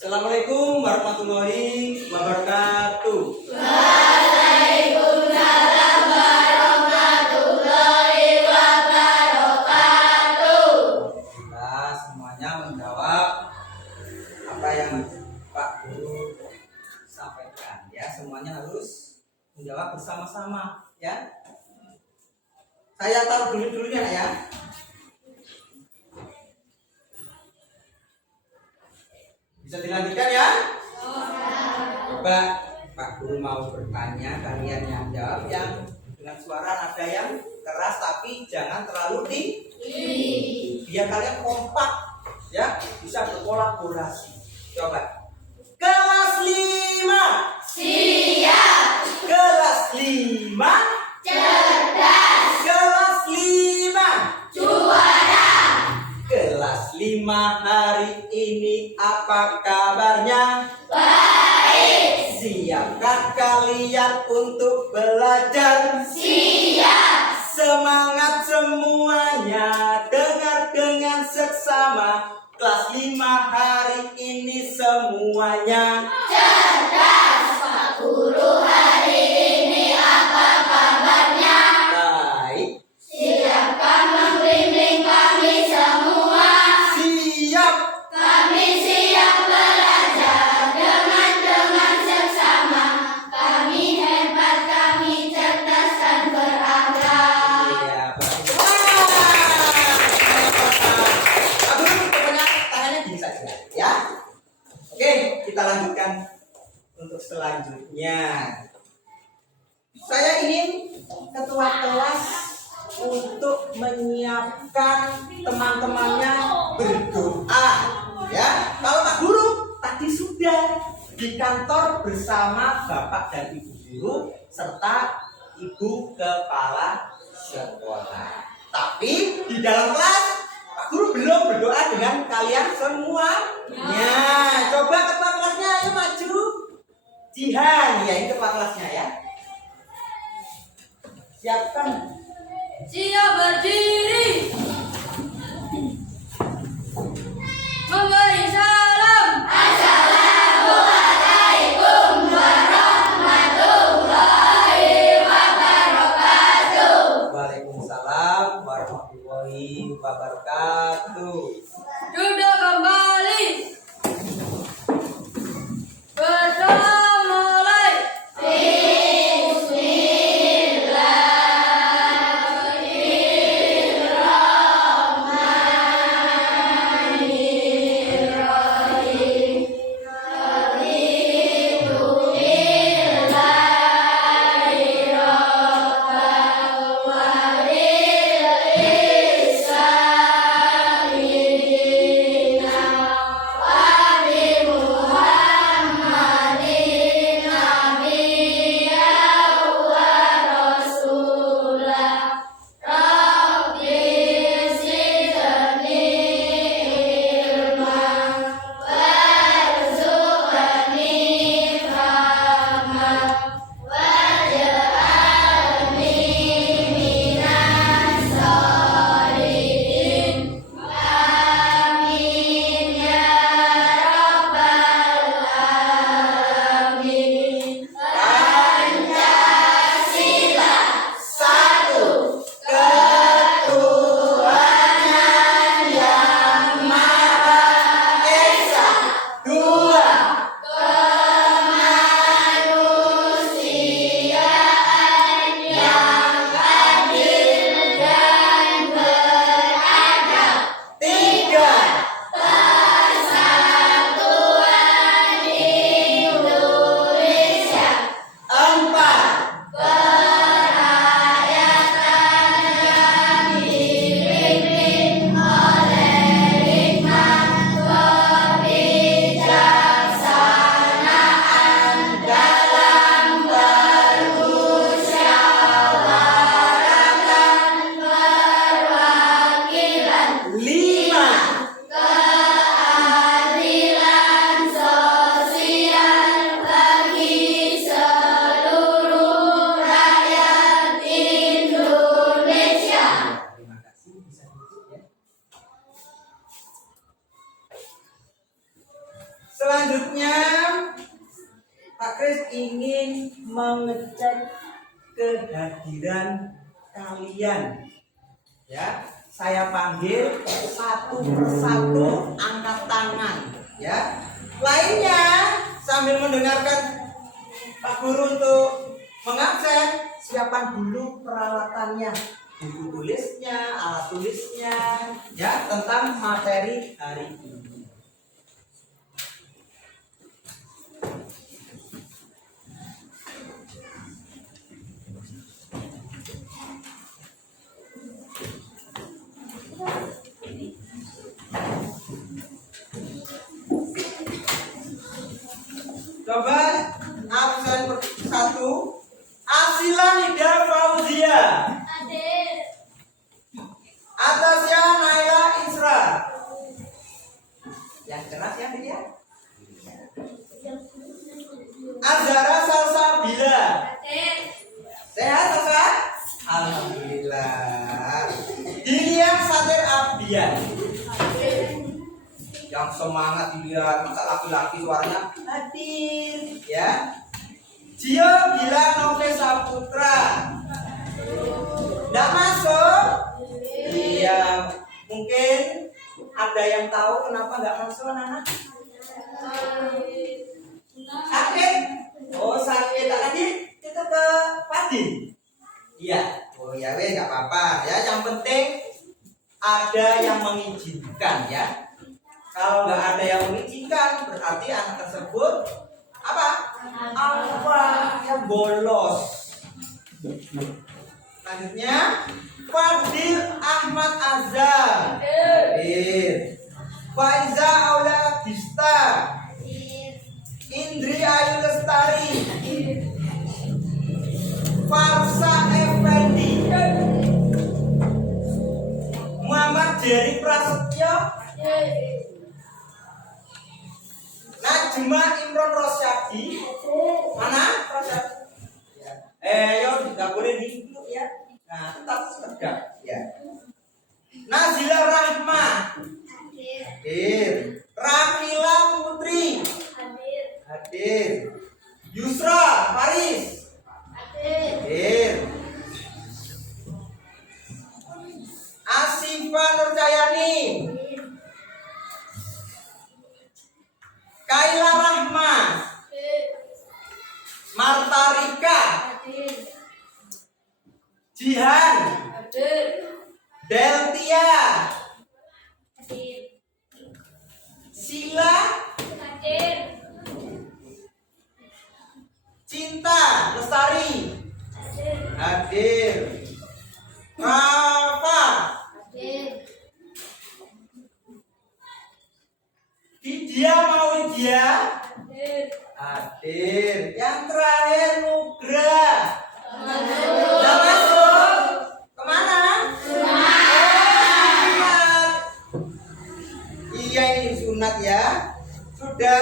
Assalamualaikum warahmatullahi wabarakatuh. Waalaikumsalam warahmatullahi wabarakatuh. Nah, semuanya menjawab apa yang Pak Guru sampaikan ya. Semuanya harus menjawab bersama-sama ya. Saya taruh dulu-dulunya ya. Bisa dilanjutkan ya? Coba Pak Guru mau bertanya, kalian yang jawab yang dengan suara nada yang keras tapi jangan terlalu tinggi. Biar kalian kompak ya, bisa berkolaborasi. Coba. Kelas 5. Siap. Kelas 5. Cerdas. Kelas 5. Juara. Kelas 5 hari ini apa kabarnya? Baik. Siapkah kalian untuk belajar? Siap. Semangat semuanya, dengar dengan seksama. Kelas 5 hari ini semuanya Cerdas. Pak Guru hari ini apa kabarnya? baik. Siapkan membimbing kami semua. Siap. Kami siap belajar dengan seksama. Kami hebat, kami cerdas dan berakhlak. Iya, bagus. Pak Guru, pokoknya tangannya gini saja ya. Oke, kita lanjutkan untuk selanjutnya. Saya ingin ketua kelas untuk menyiapkan teman-temannya berdoa ya. Kalau Pak Guru tadi sudah di kantor bersama Bapak dan Ibu Guru serta Ibu Kepala Sekolah. Tapi di dalam kelas Pak Guru belum berdoa dengan kalian semuanya. Coba ketua kelasnya ayo maju. Jihan, ya ini ketua kelasnya ya. Siapkan. Siap berdiri. Memberi salam. Assalamualaikum warahmatullahi wabarakatuh. Waalaikumsalam warahmatullahi wabarakatuh. Duduk kembali. Berdoa mulai. ingin mengecek kehadiran kalian. Ya, saya panggil satu persatu, angkat tangan. Ya, lainnya sambil mendengarkan Pak Guru untuk mengabsen, siapkan dulu peralatannya, buku tulisnya, alat tulisnya, ya, tentang materi hari ini. Coba absen satu. Asila Nida Fauzia. Atasya Naila Isra. Yang keras ya dia. Azhara Salsabila. Sehat Salsa? Alhamdulillah. Dilihat Satir Abdian. Yang semangat dilihat, masa laki-laki suaranya hadir, ya. Gio Gila Nove Saputra. Nggak masuk? Iya, mungkin ada yang tahu kenapa nggak masuk anak-anak? Sakit? Oh sakit, tadi kita ke Padi. Iya, oh ya weh nggak apa-apa ya. Yang penting ada yang mengizinkan ya. Kalau nggak ada yang mengizinkan, berarti anak tersebut apa? Yang bolos. Selanjutnya, Fadil Ahmad Azhar. Hadir. Faiza Aula Dista. Indri Ayu Lestari. Farsa Effendi. Muhammad Jerry Prasetyo. Najma Imron Rosyadi. Mana? Rosyadi. Yo, nggak boleh duduk ya. Nah, tetap tegak ya. Nazila Rahma. Hadir. Ramila Putri. Hadir. Yusra Faris. Hadir. Asifa Nurjayani. Kaila Rahma. Marta Rika. Jihan. Deltia. Sila. Cinta Lestari. Hadir. Rafa. Didia Maulidia. Hadir. Yang terakhir Nugra. Sudah masuk. Kemana? Sunat. Iya ini sunat ya. Sudah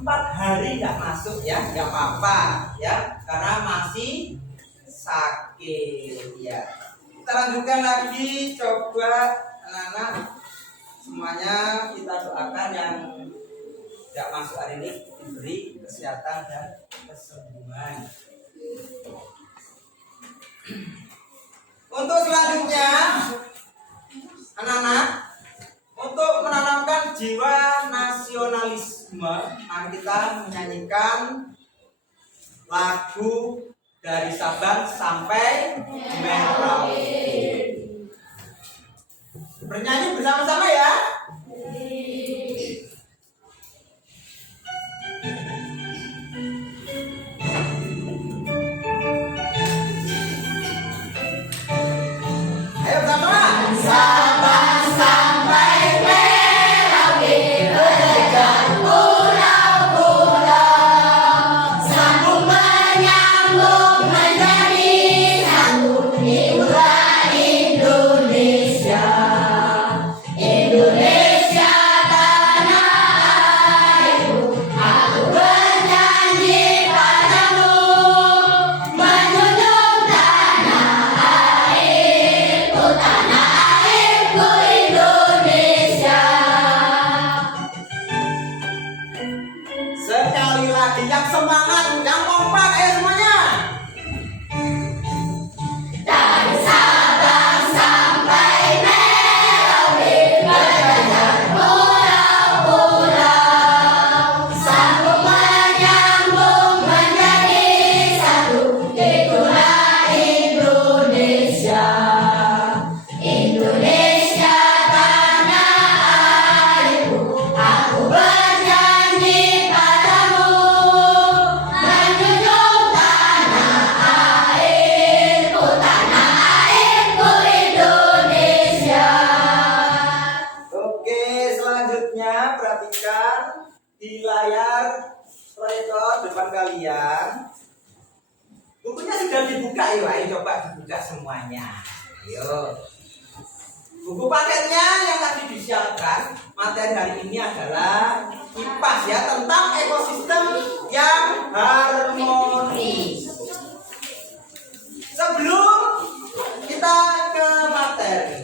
4 hari nggak masuk ya, nggak apa-apa ya, karena masih sakit ya. Kita lanjutkan lagi, coba anak-anak semuanya kita doakan yang nggak masuk hari ini diberi kesehatan dan kesembuhan. Untuk selanjutnya anak-anak, untuk menanamkan jiwa nasionalisme, mari kita menyanyikan lagu dari Sabang sampai Merauke. Bernyanyi bersama-sama ya. Ayo bersama. Sabang sampai Merauke, berdekat pulau-pulau, sambung menyambung menjadi satu. Inilah Indonesia. di layar proyektor depan kalian. Bukunya sudah dibuka, yuk ayo coba dibuka semuanya. Ayo. Buku paketnya yang tadi disiapkan, materi hari ini adalah kipas ya, tentang ekosistem yang harmonis. Sebelum kita ke materi,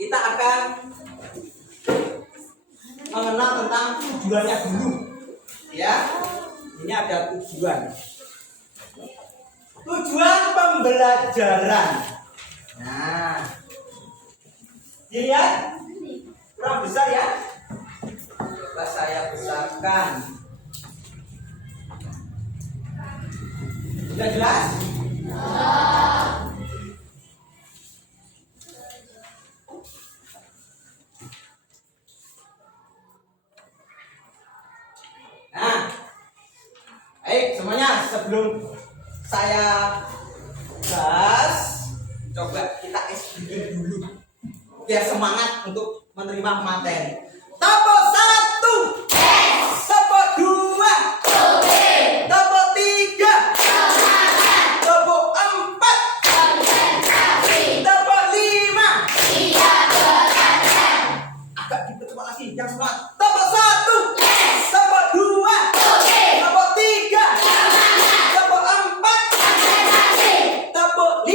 kita akan mengenal tentang tujuannya dulu. Ya, ini ada tujuan. Tujuan pembelajaran. Nah, dilihat kurang besar ya. Coba saya besarkan. Sudah jelas? Nah, baik semuanya, sebelum saya bahas, coba kita explain dulu biar semangat untuk menerima materi. Tepuk 1, tepuk 2, tepuk 3, tepuk 4, tepuk 5. Agak dipercepat lagi, yang semangat. Tepuk 1, tepuk 2, tepuk 3, tepuk 4, tepuk 5.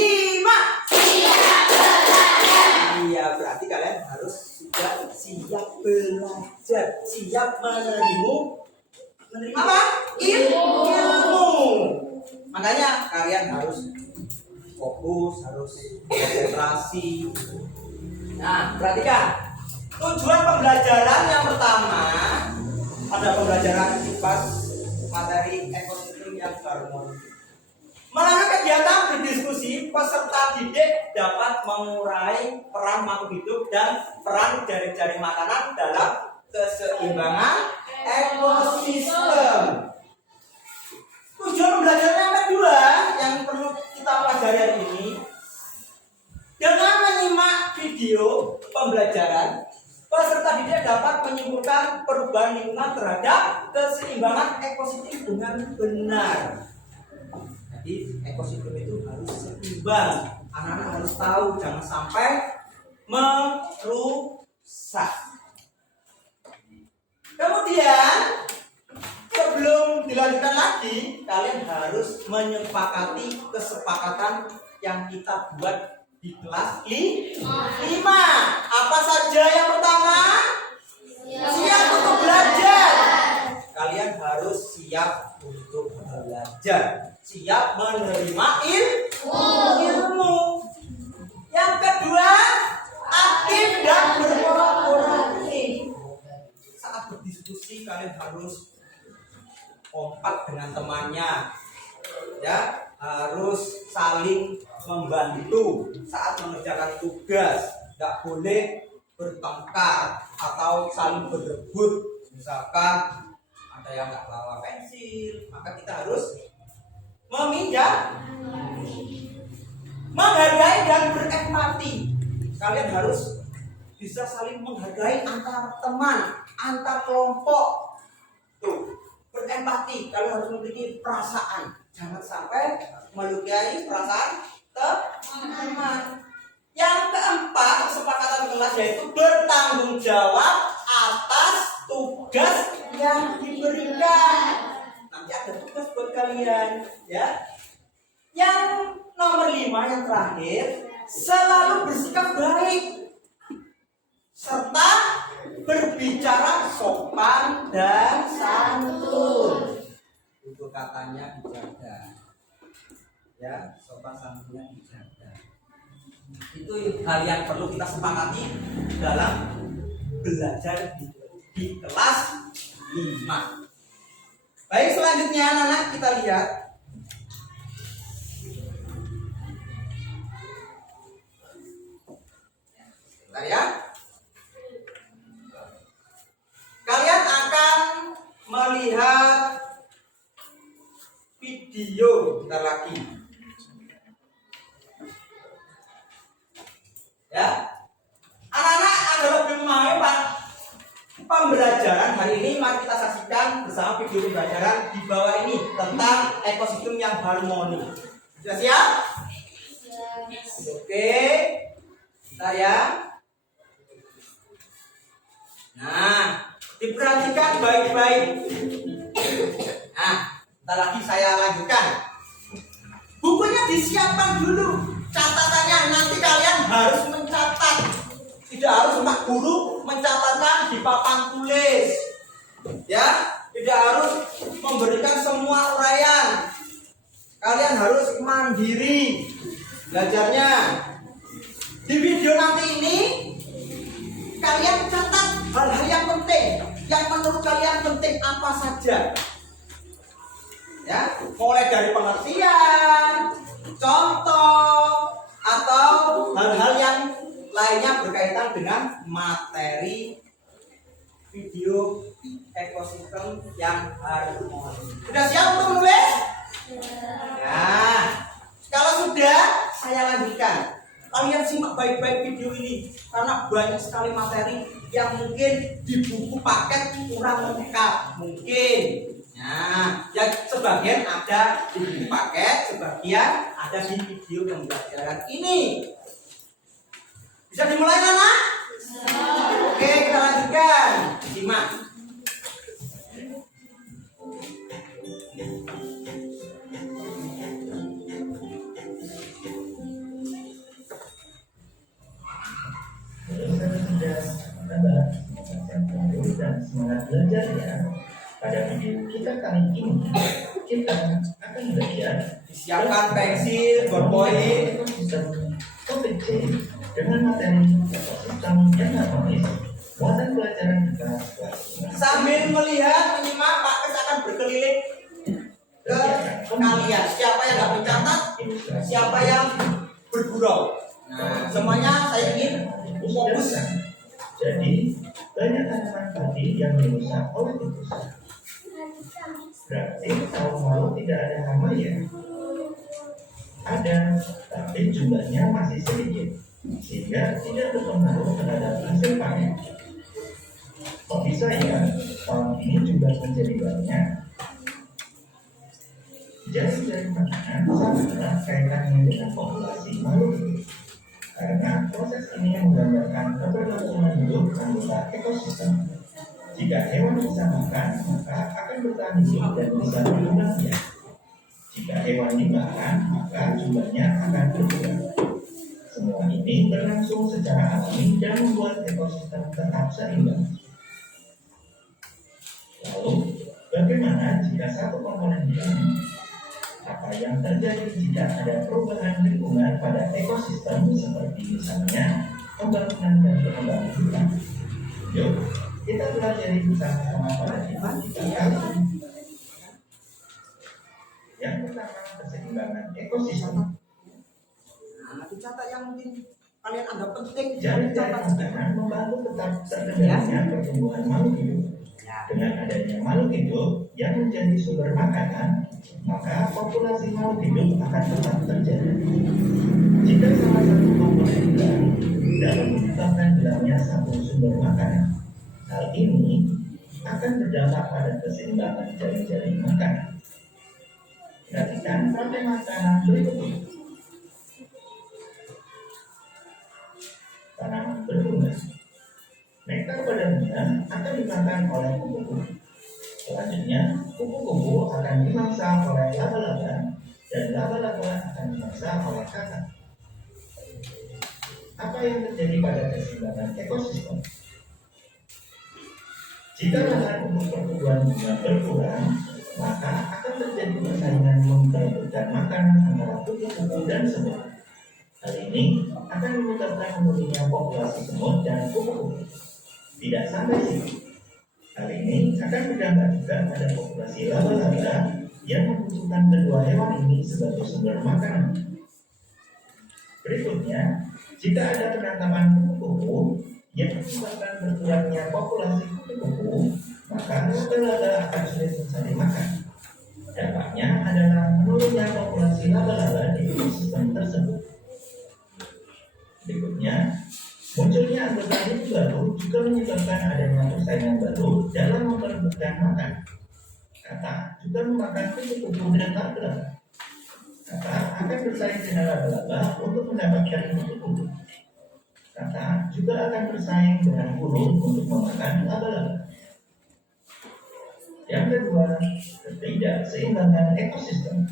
Iya, berarti kalian harus sudah siap belajar, siap menerima apa? Ilmu. Makanya kalian harus fokus, harus konsentrasi. Nah, perhatikan. Tujuan pembelajaran yang pertama ada pembelajaran kipas materi ekosistem yang harmonis. Melalui kegiatan berdiskusi, peserta didik dapat mengurai peran makhluk hidup dan peran jaring-jaring makanan dalam keseimbangan ekosistem. Tujuan pembelajaran yang kedua yang perlu kita pelajari hari ini, dengan menyimak video pembelajaran, peserta didik dapat menyimpulkan perubahan lingkungan terhadap keseimbangan ekosistem dengan benar. Jadi ekosistem itu harus seimbang. Anak-anak harus tahu, jangan sampai merusak. Kemudian sebelum dilanjutkan lagi, kalian harus menyepakati kesepakatan yang kita buat di kelas 5. Apa saja yang pertama? Siap untuk belajar. Kalian harus siap untuk belajar, siap menerima ilmu. Yang kedua, aktif dan berkolaborasi. Saat berdiskusi kalian harus kompak dengan temannya, ya, harus saling membantu saat mengerjakan tugas. Tidak boleh bertengkar atau saling berebut. Misalkan ada yang nggak bawa pensil, maka kita harus meminjam, menghargai dan berempati. Kalian harus bisa saling menghargai antar teman, antar kelompok. Tuh, berempati. Kalian harus memiliki perasaan. Jangan sampai melukai perasaan teman. Yang keempat, kesepakatan kelas yaitu bertanggung jawab atas tugas yang diberikan. Nanti ada tugas buat kalian, ya. Yang nomor 5 yang terakhir, selalu bersikap baik serta berbicara sopan dan santun. Itu katanya dijaga, ya, sopan santunnya dijaga. Itu hal yang perlu kita sepakati dalam belajar di kelas 5. Baik, selanjutnya anak-anak kita lihat. Bentar ya. Kalian akan melihat video bentar lagi. Ya. Anak-anak agar lebih memahami Pak, pembelajaran bersama video pembelajaran di bawah ini tentang ekosistem yang harmoni. Sudah siap? Oke, bentar ya. Nah, diperhatikan baik-baik. Nah, bentar lagi saya lanjutkan. Bukunya disiapkan dulu. Catatannya nanti kalian harus mencatat. Tidak harus Pak Guru mencatatkan di papan tulis. Ya, tidak harus memberikan semua uraian. Kalian harus mandiri belajarnya. Di video nanti ini kalian catat hal-hal yang penting, yang menurut kalian penting apa saja. Ya, mulai dari pengertian, contoh, atau hal-hal yang lainnya berkaitan dengan materi video ekosistem yang harmoni. Sudah siap untuk menulis? Nah, kalau sudah, saya lanjutkan. Kalian simak baik-baik video ini karena banyak sekali materi yang mungkin di buku paket kurang lengkap. Mungkin. Nah, yang sebagian ada di buku paket, sebagian ada di video pembelajaran ini. Bisa dimulai, Nana? Oke, kita lanjutkan. Simak. Dan semangat belajarnya. Pada video kita kali ini kita akan belajar Siapkan pensil, ballpoint. topik C dengan materi ekosistem yang harmonis. Muatan pelajaran kita Sambil melihat, menyimak, Pak Kes akan berkeliling ke kalian. Siapa yang nggak mencatat, siapa yang bergurau. Nah, semuanya saya ingin fokus. Jadi banyak tanaman padi yang dirusak oleh tikus. Berarti tahun lalu tidak ada hama ya? Ada, tapi jumlahnya masih sedikit, sehingga tidak berpengaruh terhadap hasil panen. Kok bisa ya tahun ini jumlah menjadi banyak? Jadi dari makanan sangatlah kaitannya dengan populasi makhluk hidup. Karena proses ini menggambarkan keberlangsungan hidup anggota ekosistem. Jika hewan bisa makan, maka akan bertahan hidup dan bisa berkembangnya. Jika hewan dimakan, maka jumlahnya akan berkurang. Semua ini berlangsung secara alami dan membuat ekosistem tetap seimbang. Lalu, bagaimana jika satu komponen hilang? Apa yang terjadi jika ada perubahan lingkungan pada ekosistem seperti misalnya pembangunan dan pengembangan hutan? Yuk, kita belajar bersama-sama pada tema kita kali ini. Yang pertama, keseimbangan ekosistem. Nah, dicatat yang mungkin kalian anggap penting. Jari Dicatat. makanan membantu tetap terkendalinya pertumbuhan makhluk hidup. Dengan adanya makhluk hidup yang menjadi sumber makanan, maka populasi makhluk hidup akan tetap terjaga. Jika salah satu komponen hilang, dapat menyebabkan hilangnya satu sumber makanan. Hal ini akan berdampak pada keseimbangan jaring-jaring makanan. Perhatikan rantai makanan berikut ini. Tanaman berbunga. Nektar pada bunga akan dimakan oleh kupu-kupu. Selanjutnya, kupu-kupu akan dimangsa oleh laba-laba dan laba-laba akan dimangsa oleh kakak. Apa yang terjadi pada keseimbangan ekosistem? Jika lahan untuk pertumbuhan bunga berkurang, maka akan terjadi persaingan memperebutkan makanan antara kupu-kupu dan semut. Hal ini akan menyebabkan menurunnya populasi semut dan kupu-kupu. Tidak sampai situ. Hal ini akan berdampak juga pada populasi laba-laba yang membutuhkan kedua hewan ini sebagai sumber makanan. Berikutnya, jika ada penangkapan kupu-kupu yang menyebabkan berkurangnya populasi kupu-kupu, maka laba-laba akan sulit mencari makan. Dampaknya adalah menurunnya populasi laba-laba di ekosistem tersebut. Berikutnya, munculnya anggota hidup baru juga menyebabkan adanya persaingan baru dalam memperebutkan makan. Kata juga memakan kupu-kupu dan laba-laba. Kata akan bersaing dengan laba-laba untuk mendapatkan kupu-kupu. Kata juga akan bersaing dengan burung untuk memakan laba-laba. Yang kedua, ketidakseimbangan ekosistem.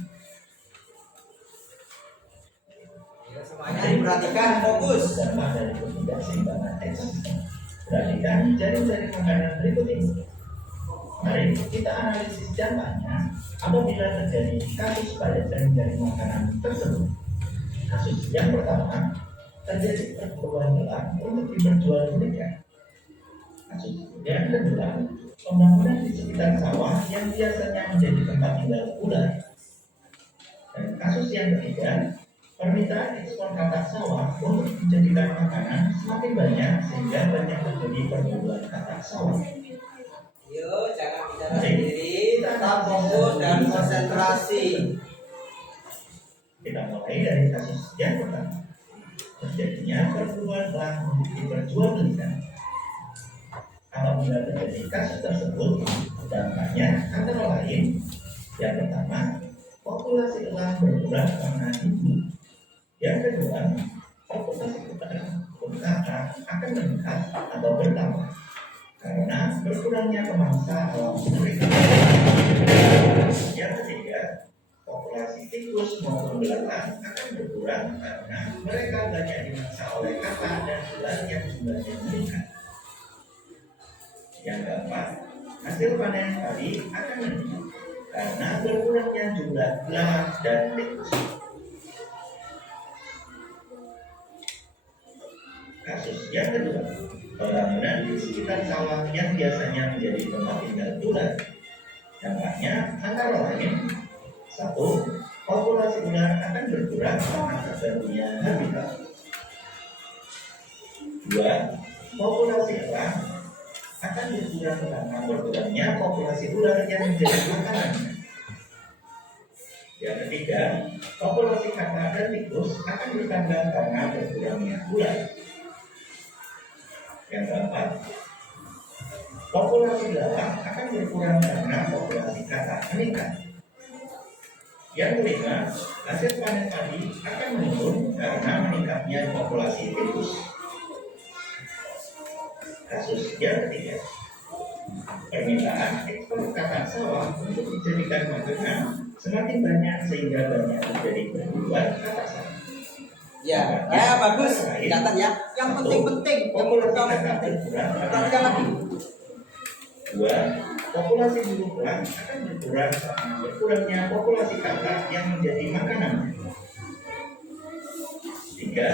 Semuanya diperhatikan, fokus. Dampak dari ketidakseimbangan ekosistem. Perhatikan jaring-jaring makanan berikut ini. Mari kita analisis dampaknya apabila terjadi kasus pada jaring-jaring makanan tersebut. Kasus yang pertama, terjadi perburuan elang untuk diperjualbelikan. Kasus yang kedua, pembangunan di sekitar sawah yang biasanya menjadi tempat tinggal ular. Dan kasus yang ketiga, permintaan ekspor katak sawah untuk dijadikan makanan semakin banyak sehingga banyak terjadi perburuan katak sawah. Yuk, jangan bicara sendiri, tetap fokus dan konsentrasi. Kita mulai dari kasus yang pertama, terjadinya perburuan elang untuk diperjualbelikan. Apabila terjadi kasus tersebut, dampaknya antara lain, yang pertama, populasi elang berkurang karena itu. Yang kedua, populasi katak akan meningkat atau bertambah karena berkurangnya pemangsa alam mereka. Yang ketiga, populasi tikus maupun belalang akan berkurang karena mereka banyak dimangsa oleh katak dan ular yang jumlahnya meningkat. Yang keempat, hasil panen padi akan meningkat karena berkurangnya jumlah belalang dan tikus. Kasus yang kedua, pembangunan di sekitar sawah yang biasanya menjadi tempat tinggal ular. Dampaknya antara lain, satu, populasi ular akan berkurang karena terganggunya habitat. Dua, populasi elang akan berkurang karena berkurangnya populasi ular yang menjadi makanannya. Yang ketiga, populasi katak dan tikus akan bertambah karena berkurangnya ular. Yang keempat, populasi belalang akan berkurang karena populasi katak meningkat. Yang kelima, hasil panen padi akan menurun karena meningkatnya populasi tikus. Kasus yang ketiga, permintaan ekspor katak sawah untuk dijadikan makanan semakin banyak sehingga banyak terjadi perburuan katak sawah. Ya, bagus. Catat ya. Yang penting-penting. Populasi katak berkurang Perhatikan lagi. Dua, populasi burung elang akan berkurang karena berkurangnya populasi katak yang menjadi makanan. Tiga,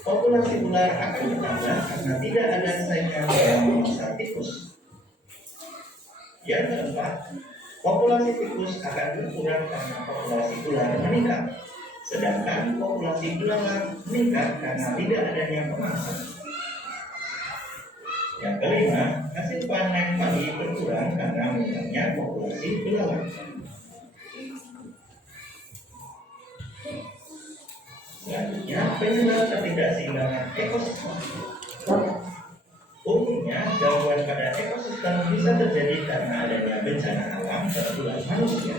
populasi ular akan bertambah karena tidak ada saingan yang memangsa tikus. Yang keempat, populasi tikus akan berkurang karena populasi ular meningkat. Sedangkan populasi belalang meningkat karena tidak adanya pemangsa. Yang kelima, hasil panen padi berkurang karena meningkatnya populasi belalang. Selanjutnya, penyebab ketidakseimbangan ekosistem. Umumnya, gangguan pada ekosistem bisa terjadi karena adanya bencana alam tertular manusia.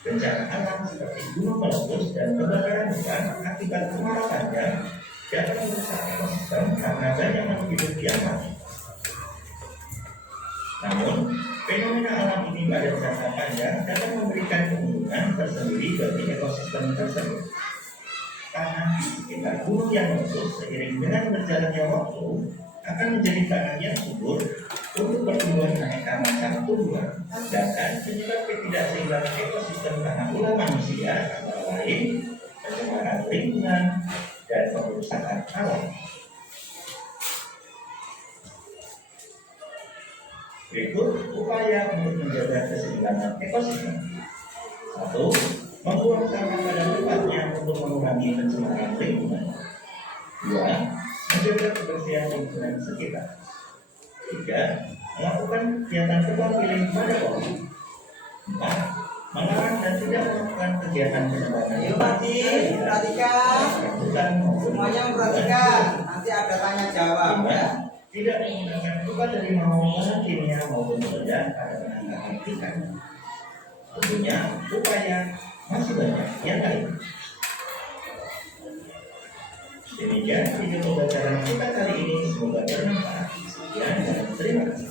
Bencana alam seperti gunung meletus dan kebakaran hutan akibat kemarau panjang dapat merusak ekosistem karena banyak makhluk hidup yang mati. Namun, fenomena alam ini pada jangka panjang dapat memberikan keuntungan tersendiri bagi ekosistem tersebut. Tanah di sekitar gunung yang meletus seiring dengan berjalannya waktu akan menjadi tanah yang subur untuk pertumbuhan aneka macam tumbuhan. Sedangkan penyebab ketidakseimbangan ekosistem tanah ulah manusia antara lain pencemaran lingkungan dan perusakan alam. Berikut upaya untuk menjaga keseimbangan ekosistem. 1. Membuang sampah pada tempatnya untuk mengurangi pencemaran lingkungan. 2. Menjaga kebersihan lingkungan sekitar. 3. Melakukan kegiatan tebang pilih pada waktu. 4. Melarang dan tidak melakukan kegiatan penebangan. Ayo Mati, perhatikan. Semuanya memperhatikan. Nanti ada tanya jawab ya. Tidak menggunakan obat dari bahan kimia maupun peledak pada penangkapan ikan. Tentunya upaya masih banyak yang lain. Demikian video pembelajaran kita kali ini, semoga bermanfaat. Sekian dan terima kasih.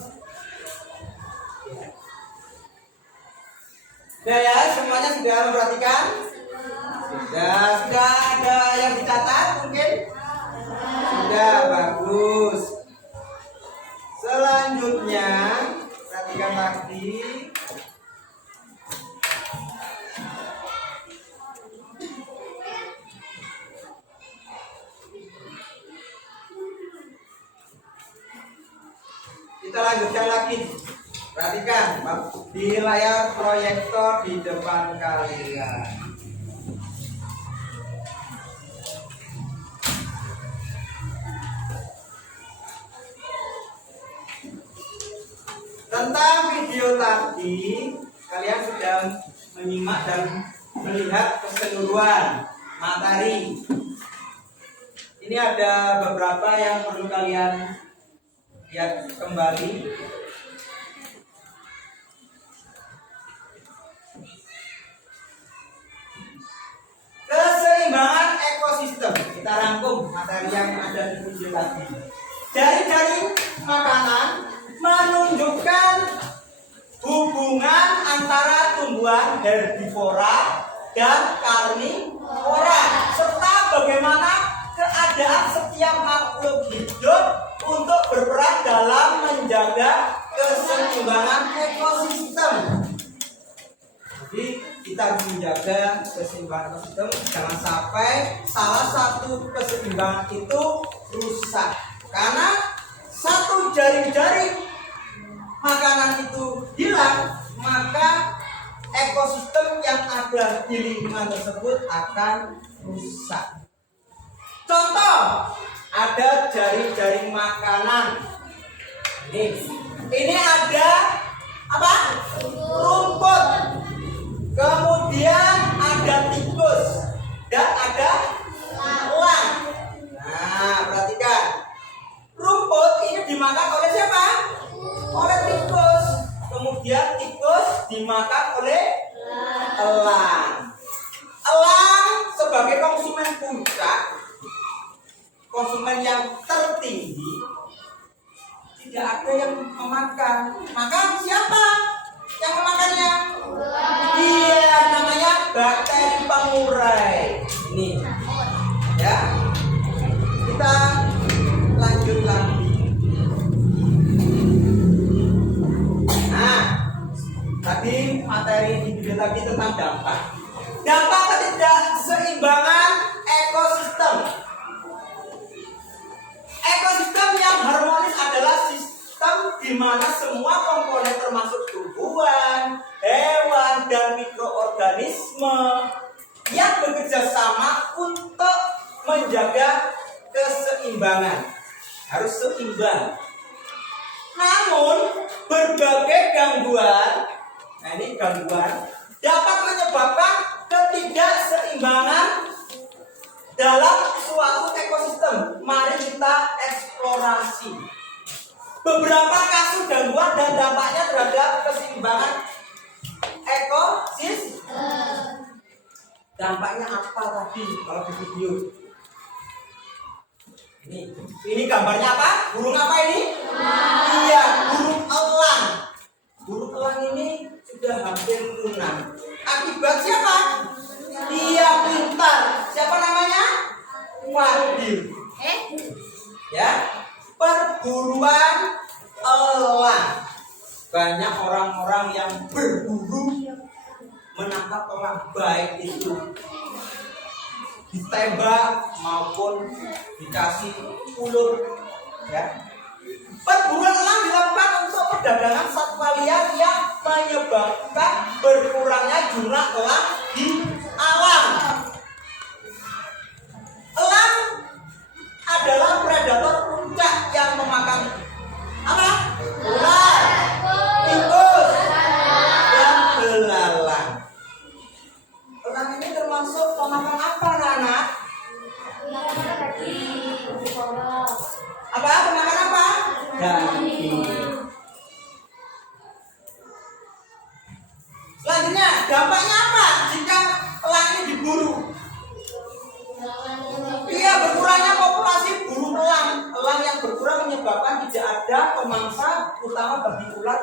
Sudah ya, semuanya sudah memperhatikan? Sudah ada yang dicatat mungkin? Sudah, bagus. Selanjutnya, perhatikan lagi. Kita lanjutkan lagi. Perhatikan di layar proyektor di depan kalian. Tentang video tadi, kalian sudah menyimak dan melihat keseluruhan materi. Ini ada beberapa yang perlu kalian lihat kembali. Keseimbangan ekosistem. Kita rangkum materi yang ada di video tadi. Jari-jari makanan menunjukkan hubungan antara tumbuhan herbivora dan karnivora, serta bagaimana keadaan setiap makhluk hidup untuk berperan dalam menjaga keseimbangan ekosistem. Jadi kita harus menjaga keseimbangan ekosistem, jangan sampai salah satu keseimbangan itu rusak. Karena satu jari-jari makanan itu hilang, maka ekosistem yang ada di lingkungan tersebut akan rusak. Contoh, ada jari-jari makanan. Ini ada apa? Rumput. Kemudian ada tikus dan ada elang. Nah, perhatikan. Rumput ini dimakan oleh siapa? Oleh tikus. Kemudian tikus dimakan oleh elang. Elang sebagai konsumen puncak, konsumen yang tertinggi, tidak ada yang memakan. Maka siapa yang memakannya? Iya, namanya bakteri pengurai. Ini ya. Kita lanjut lagi. Nah, tadi materi di video tadi tentang dampak. Dampak ketidakseimbangan ekosistem. Ekosistem yang harmonis adalah sistem di mana semua komponen termasuk tumbuhan, hewan, dan mikroorganisme yang bekerja sama untuk menjaga keseimbangan. Harus seimbang. Namun berbagai gangguan, nah ini gangguan, dapat menyebabkan ketidakseimbangan dalam suatu ekosistem. Mari kita eksplorasi beberapa kasus gangguan dan dampaknya terhadap keseimbangan ekosistem. Dampaknya apa tadi kalau di video? Ini gambarnya apa? Burung apa ini? Iya, burung elang. Burung elang ini sudah hampir punah. Akibat siapa? Dia pintar. Siapa namanya? Fadil. Ya, perburuan elang. Banyak orang-orang yang berburu menangkap elang, baik itu ditembak maupun dikasih ulur. Ya. Perburuan elang dilakukan untuk perdagangan satwa liar yang menyebabkan berkurangnya jumlah elang di alam. Elang adalah predator puncak yang memakan apa? Ular, tikus, dan belalang. Elang ini termasuk pemakan apa, Nana? Apa? Pemakan apa? Daging. Selanjutnya,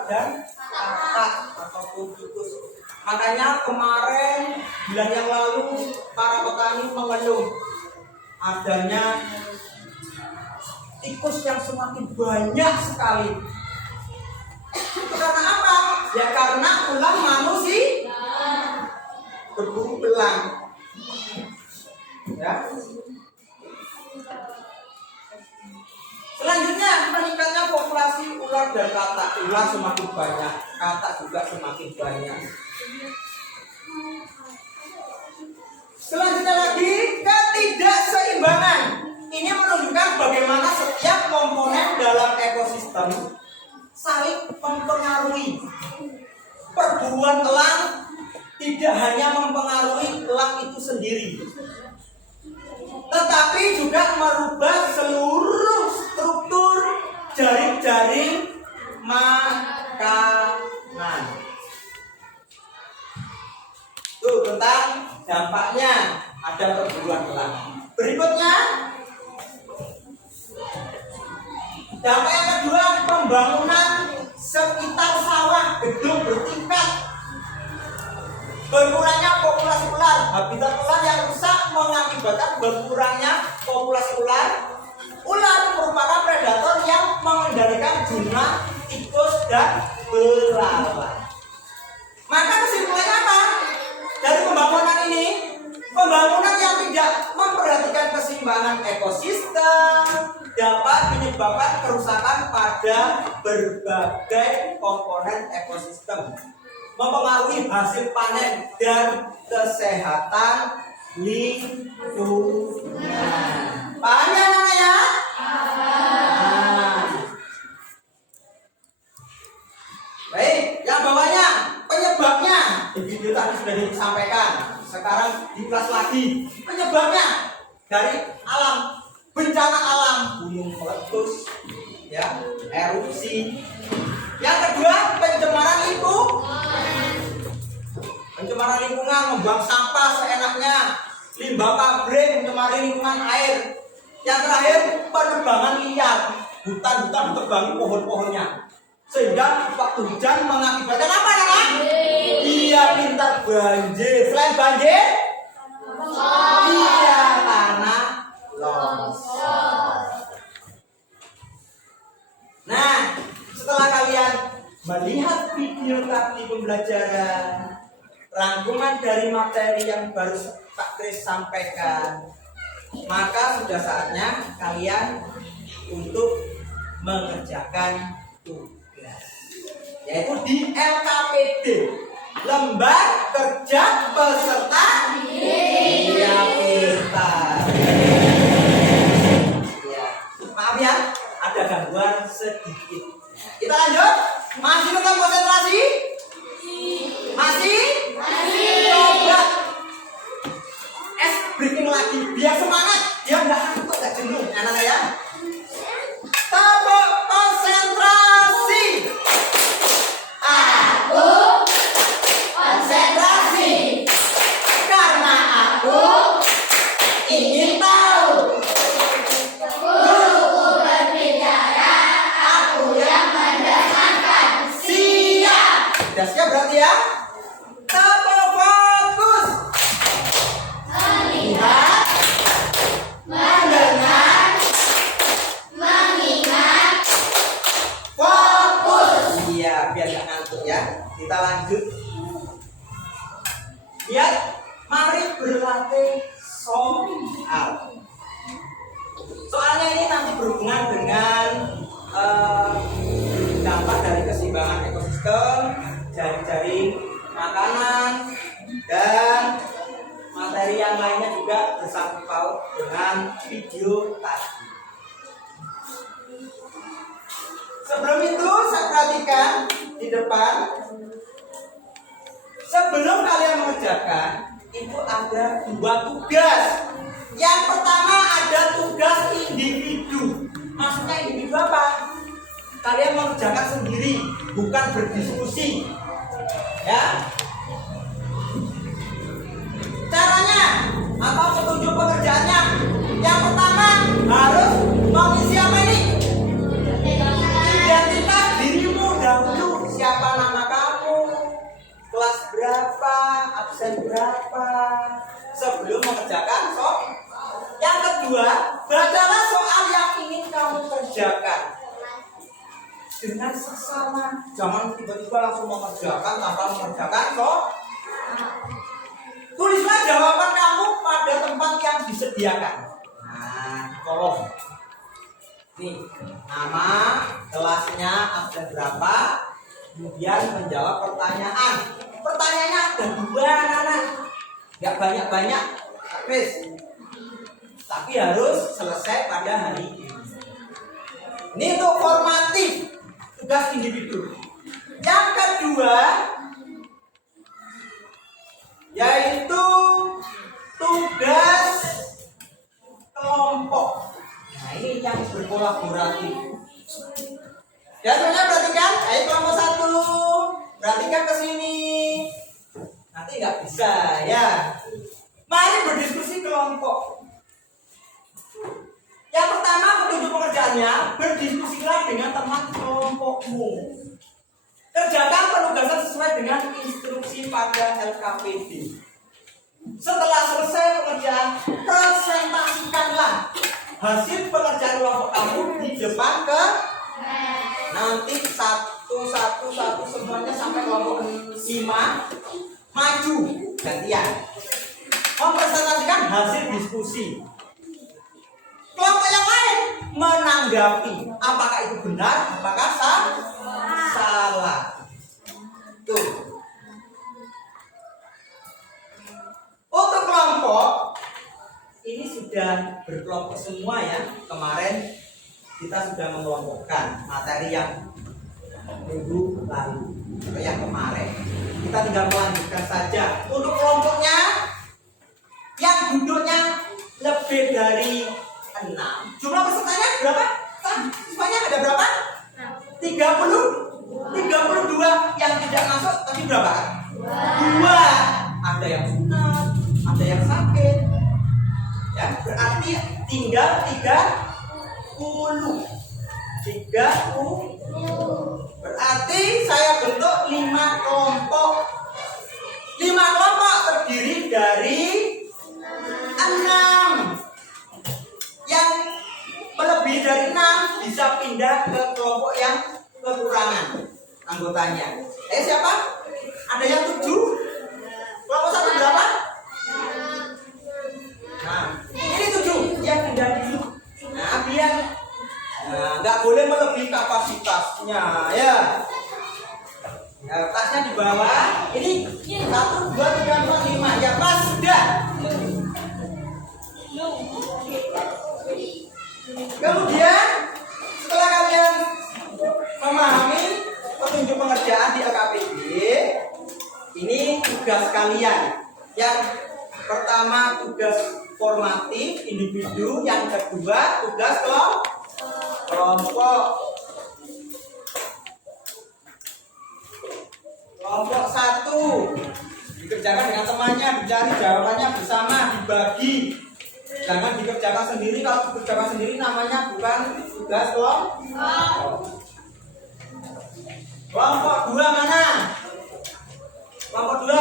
dan kata ataupun tikus. Makanya kemarin bulan yang lalu para petani mengeluh adanya tikus yang semakin banyak sekali. Itu karena apa? Ya karena ulah manusia berburu belang. Ya. Selanjutnya meningkatnya populasi ular dan katak. Ular semakin banyak, katak juga semakin banyak. Selanjutnya lagi ketidakseimbangan. Ini menunjukkan bagaimana setiap komponen dalam ekosistem saling mempengaruhi. Perburuan elang tidak hanya mempengaruhi elang itu sendiri, tetapi juga merubah seluruh struktur jaring-jaring makanan. Tuh tentang dampaknya ada perburuan elang. Berikutnya dampak yang kedua, pembangunan sekitar sawah, gedung bertingkat. Berkurangnya populasi ular, habitat ular yang rusak mengakibatkan berkurangnya populasi ular. Ular merupakan predator yang mengendalikan jumlah tikus dan belalang. Maka kesimpulannya apa? Dari pembangunan ini, pembangunan yang tidak memperhatikan keseimbangan ekosistem dapat menyebabkan kerusakan pada berbagai komponen ekosistem, mempengaruhi hasil panen dan kesehatan lingkungan. Paham ya namanya? Nah. Baik, yang bawahnya penyebabnya di video tadi sudah disampaikan. Sekarang diulas lagi. Penyebabnya dari alam, bencana alam, gunung meletus, ya, erupsi. Yang kedua, pencemaran pencemaran lingkungan, membuang sampah seenaknya, limbah pabrik mencemari lingkungan air. Yang terakhir, penebangan liar, hutan-hutan ditebangi pohon-pohonnya, sehingga waktu hujan mengakibatkan apa ya kan? Iya, pintar banjir. Selain banjir, iya, tanah longsor. Nah, setelah kalian melihat video tadi pembelajaran, rangkuman dari materi yang baru Pak Kris sampaikan, maka sudah saatnya kalian untuk mengerjakan tugas, yaitu di LKPD, lembar kerja peserta didik pintar. Ya, maaf ya, ada gangguan sedikit. Kita lanjut. Masih tetap konsentrasi? Masih? Coba breaking lagi biar semangat, dia nggak ngantuk, nggak jenuh, anak ya. Tepuk konsentrasi. Aku konsentrasi karena aku ingin tahu. Guruku berbicara, aku yang mendengarkan. Siap. Sudah siap berarti ya? Tepuk fokus. Melihat, mendengar, mengingat, fokus. Iya, biar gak ngantuk ya. Kita lanjut. Lihat, mari berlatih soal. Soalnya ini nanti berhubungan dengan dampak dari keseimbangan ekosistem, jaring-jaring makanan, dan materi yang lainnya juga bersangkut paut dengan video tadi. Sebelum itu saya perhatikan di depan, sebelum kalian mengerjakan itu ada dua tugas. Yang pertama ada tugas individu. Maksudnya individu apa? Kalian mengerjakan sendiri, bukan berdiskusi. Ya. Caranya apa? Petunjuk pekerjaannya. Yang pertama harus mengisi apa ini? Identitas dirimu dahulu. kedua, bacalah soal yang ingin kamu kerjakan dengan seksama. Jangan tiba-tiba langsung mengerjakan tanpa mengerjakan kok. Tulislah jawaban kamu pada tempat yang disediakan. Nah, di kolom. Nih, nama, kelasnya, absen berapa, kemudian menjawab pertanyaan. Pertanyaannya ada 2 anak-anak. Gak banyak-banyak, Chris. Tapi harus selesai pada hari ini. Ini untuk formatif, tugas individu. Yang kedua, yaitu tugas kelompok. Nah, ini yang berkolaborasi. Ya, semuanya perhatikan. Ayo kelompok 1, perhatikan ke sini. Nanti nggak bisa ya. Mari berdiskusi kelompok. Yang pertama, petunjuk pekerjaannya, berdiskusilah dengan teman kelompokmu. Kerjakan penugasan sesuai dengan instruksi pada LKPD. Setelah selesai pekerjaan, presentasikanlah hasil pekerjaan kelompok kamu di depan ke nanti satu semuanya sampai kelompok 5 maju gantian mempresentasikan hasil diskusi. Kelompok yang lain menanggapi apakah itu benar, apakah salah. Tuh. Untuk kelompok ini sudah berkelompok semua ya. Kemarin kita sudah mengelompokkan materi yang minggu lalu atau yang kemarin. Kita tinggal melanjutkan saja. Untuk kelompoknya yang duduknya lebih dari 6. Jumlah pesertanya berapa? Siswanya ada berapa? 32. Yang tidak masuk tadi berapa? 2. Ada yang sunat, ada yang sakit. Ya, berarti tinggal 30. Berarti saya bentuk 5 kelompok. 5 kelompok terdiri dari 6. Yang melebihi dari 6 bisa pindah ke kelompok yang kekurangan anggotanya. Siapa? Ada yang 7? Kelompok 1 berapa? Nah, ini 7 yang pindah dulu. Nah, biar nggak boleh melebihi kapasitasnya ya. Nah, tasnya di bawah. Ini 1, 2, 3, 4, 5. Ya pas sudah. Kemudian setelah kalian memahami petunjuk pengerjaan di LKPD, ini tugas kalian. Yang pertama tugas formatif individu, yang kedua tugas kelompok. Kelompok 1 dikerjakan dengan temannya, dicari jawabannya bersama, dibagi. Jangan dikerjakan sendiri. Kalau dikerjakan sendiri namanya bukan tugas kelompok. Kelompok 2 mana? Kelompok 2.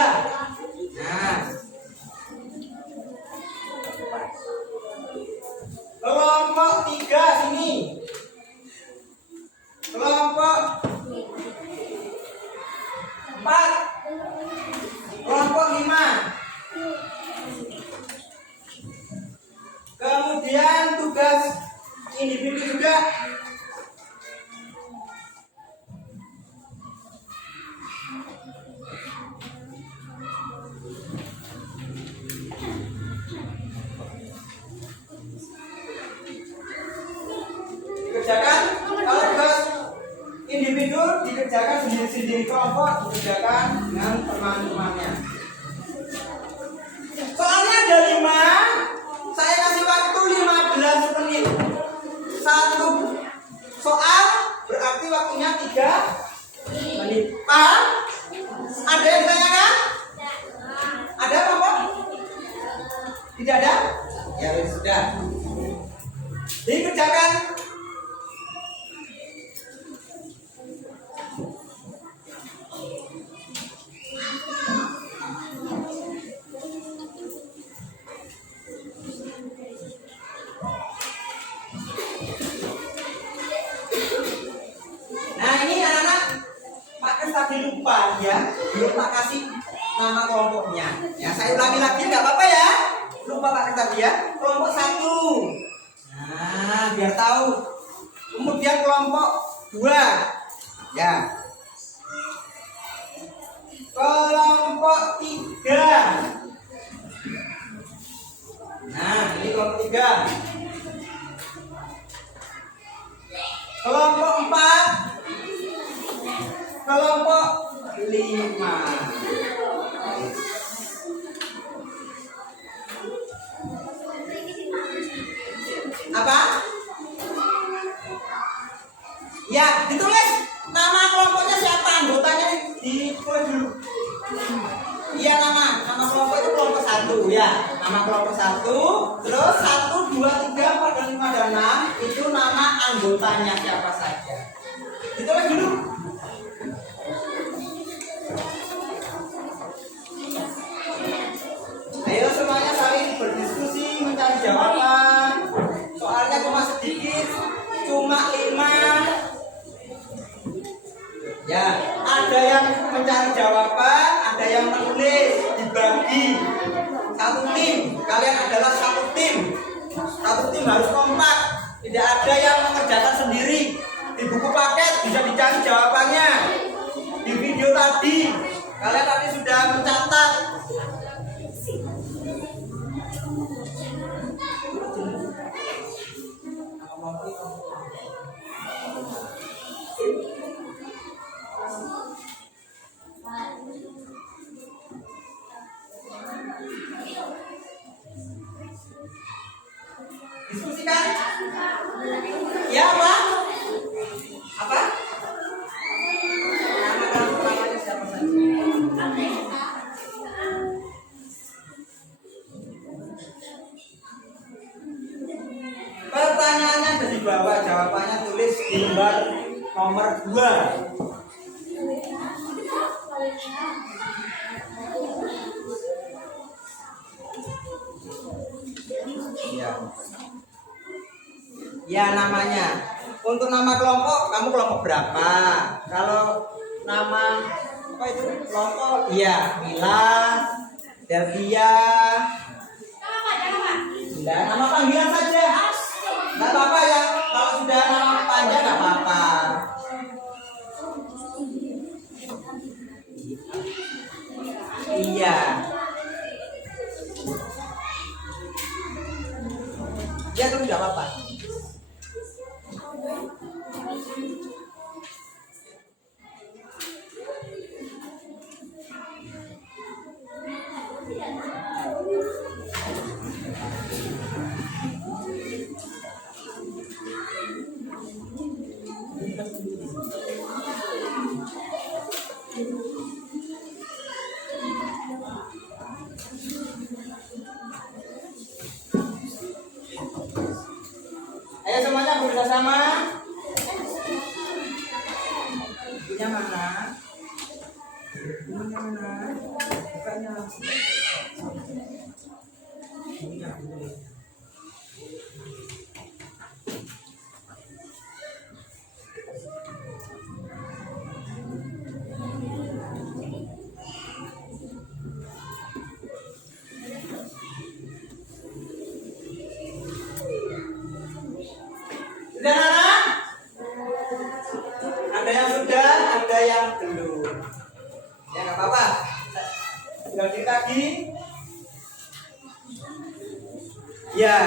Nah, kelompok 3 sini. Kelompok 4. Kelompok 5. Kemudian tugas individu juga. Dikerjakan. Kalau tugas individu dikerjakan sendiri-sendiri, kelompok dikerjakan dengan teman-temannya. Soalnya ada 5. Saya kasih waktu 15 menit. 1 soal berarti waktunya 3 menit. Paham? Ada yang ditanyakan? Ada apa? Tidak ada? Ya sudah. Dikerjakan. ya. Belum tak kasih nama kelompoknya. Ya, saya ulangi lagi nggak apa-apa ya. Lupa Pak tadi ya. Kelompok 1. Nah, biar tahu. Kemudian kelompok 2. Ya. Kelompok 3. Nah, ini kelompok 3. Kelompok 4. Kelompok 5. Apa? Ya, ditulis nama kelompoknya siapa, anggotanya ditulis dulu. Iya, nama kelompok itu kelompok 1 ya. Nama kelompok 1, terus 1, 2, 3, 4, dan 5 dan 6 itu nama anggotanya siapa saja. Ditulis dulu. Ayo semuanya saling berdiskusi mencari jawaban. Soalnya cuma sedikit, cuma 5. Ya, ada yang mencari jawaban, ada yang menulis, dibagi. Satu tim, kalian adalah satu tim. Satu tim harus kompak. Tidak ada yang mengerjakan sendiri. Di buku paket bisa dicari jawabannya. Di video tadi, kalian tadi sudah mencatat. Diskusikan. Ya, apa? Apa? Nama siapa saja? Pertanyaannya ada di bawah, jawabannya tulis di lembar nomor 2. Ya. Ya, namanya. Untuk nama kelompok, kamu kelompok berapa? Kalau nama apa itu kelompok? Iya, Mila, Delvia. Ya, nama panggilan saja. Nggak apa-apa ya. Kalau sudah nama panjang nggak apa-apa. Iya. Ya, itu nggak apa-apa. Ayo semuanya bersama. Bukunya mana? Bukunya mana? Bukannya. Bukunya. Sudah, anak? Ada yang sudah, ada yang belum. Ya, nggak apa-apa. Tinggal dikit lagi. Ya.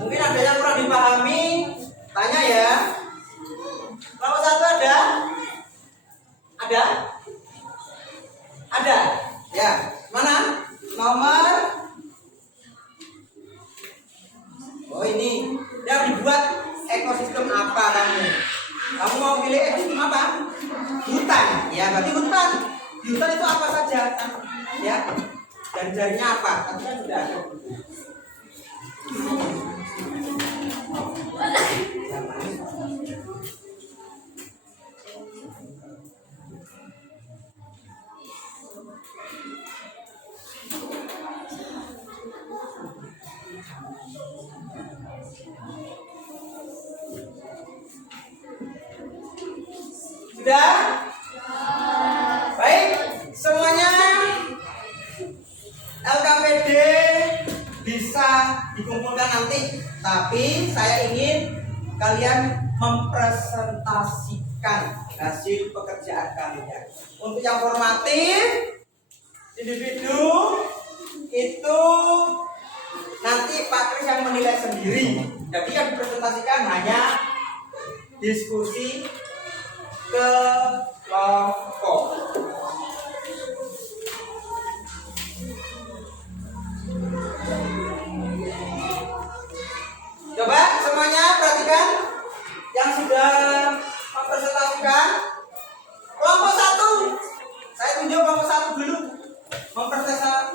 Mungkin ada yang kurang dipahami, tanya ya. Kelompok 1 ada? Ada? Ada? Ya. Mana? Nomor? Oh, ini. Yang dibuat ekosistem apa kamu? Kamu mau pilih ekosistem apa? Hutan. Ya, berarti hutan. Di hutan itu apa saja? Ya. Dan jarinya apa? Tadi kan sudah ada. Sudah? Baik, semuanya LKPD bisa dikumpulkan nanti, tapi saya ingin kalian mempresentasikan hasil pekerjaan kalian. Untuk yang formatif individu itu nanti Pak Kris yang menilai sendiri. Jadi yang dipresentasikan hanya diskusi kelompok. Coba semuanya perhatikan yang sudah mempresentasikan. Kelompok 1, saya tunjuk kelompok 1 dulu.